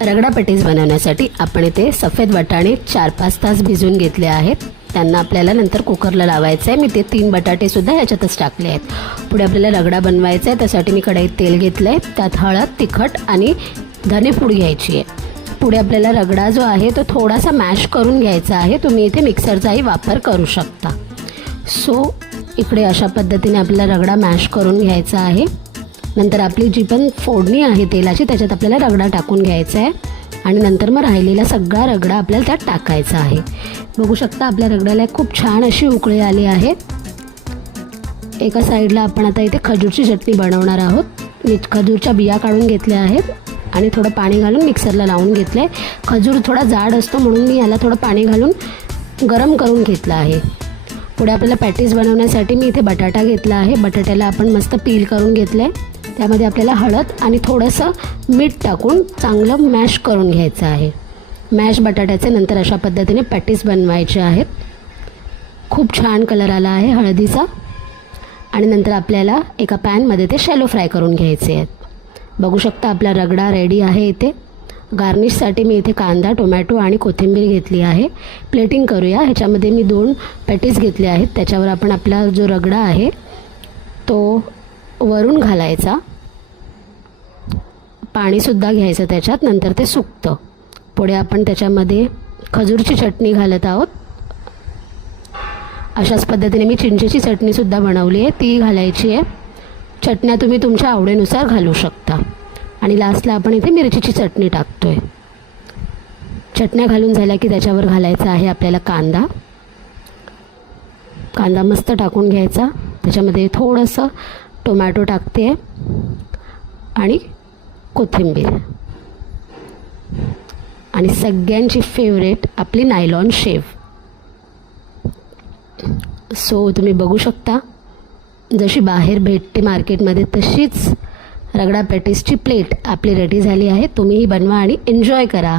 Ragda patties बनवण्यासाठी आपण इथे सफेद वाटाणे 4-5 तास भिजवून घेतले आहेत. त्यांना आपल्याला नंतर कुकरला लावायचं आहे. मी ते 3 बटाटे सुद्धा याच्यातच टाकले आहेत. पुढे आपल्याला रगडा बनवायचा आहे. त्यासाठी मी कढईत तेल घेतलं आहे. त्यात हळद, तिखट आणि धनेपूड घ्यायची आहे. पुढे आपल्याला रगडा जो आहे तो थोडासा मॅश करून घ्यायचा आहे. तुम्ही इथे मिक्सरचाही वापर करू शकता. इकडे अशा पद्धतीने आपल्याला रगडा मॅश करून घ्यायचा आहे. नंतर आपली जी पण फोडणी आहे तेलाची त्याच्यात आपल्याला रगडा टाकून घ्यायचा आहे आणि नंतर मग राहिलेला सगळा रगडा आपल्याला त्यात टाकायचा आहे. बघू शकता आपल्या रगड्याला खूप छान अशी उकळी आली आहे. एका साईडला आपण आता इथे खजूरची चटणी बनवणार आहोत. मी खजूरच्या बिया काढून घेतल्या आहेत आणि थोडं पाणी घालून मिक्सरला लावून घेतलं आहे. खजूर थोडा जाड असतो म्हणून मी याला थोडं पाणी घालून गरम करून घेतलं आहे. पुढे आपल्याला पॅटीस बनवण्यासाठी मी इथे बटाटा घेतला आहे. बटाट्याला आपण मस्त पील करून घेतलं आहे. त्यामध्ये आपल्याला हळद आणि थोडंसं मीठ टाकून चांगलं मॅश करून घ्यायचं आहे. मॅश बटाट्याचे नंतर अशा पद्धतीने पॅटीस बनवायचे आहेत. खूप छान कलर आला आहे हळदीचा. आणि नंतर आपल्याला एका पॅनमध्ये ते शॅलो फ्राय करून घ्यायचे आहेत. बघू शकता आपला रगडा रेडी आहे. इथे गार्निशसाठी मी इथे कांदा, टोमॅटो आणि कोथिंबीर घेतली आहे. प्लेटिंग करूया. ह्याच्यामध्ये मी 2 पॅटीस घेतले आहेत. त्याच्यावर आपण आपला जो रगडा आहे तो वरून घालायचा. पाणीसुद्धा घ्यायचं त्याच्यात, नंतर ते सुकतं. पुढे आपण त्याच्यामध्ये खजूरची चटणी घालत आहोत. अशाच पद्धतीने मी चिंचेची चटणीसुद्धा बनवली आहे, ती घालायची आहे. चटण्या तुम्ही तुमच्या आवडीनुसार घालू शकता. आणि लास्टला आपण इथे मिरचीची चटणी टाकतो आहे. चटण्या घालून झाल्या की त्याच्यावर घालायचा आहे आपल्याला कांदा. कांदा मस्त टाकून घ्यायचा. त्याच्यामध्ये थोडंसं टोमॅटो टाकते आहे आणि कोथिंबीर आणि सगळ्यांची फेवरेट आपली नायलॉन शेव. तुम्ही बघू शकता जशी बाहेर भेटते मार्केटमध्ये तशीच रगडा पॅटीसची प्लेट आपली रेडी झाली आहे. तुम्हीही बनवा आणि एन्जॉय करा.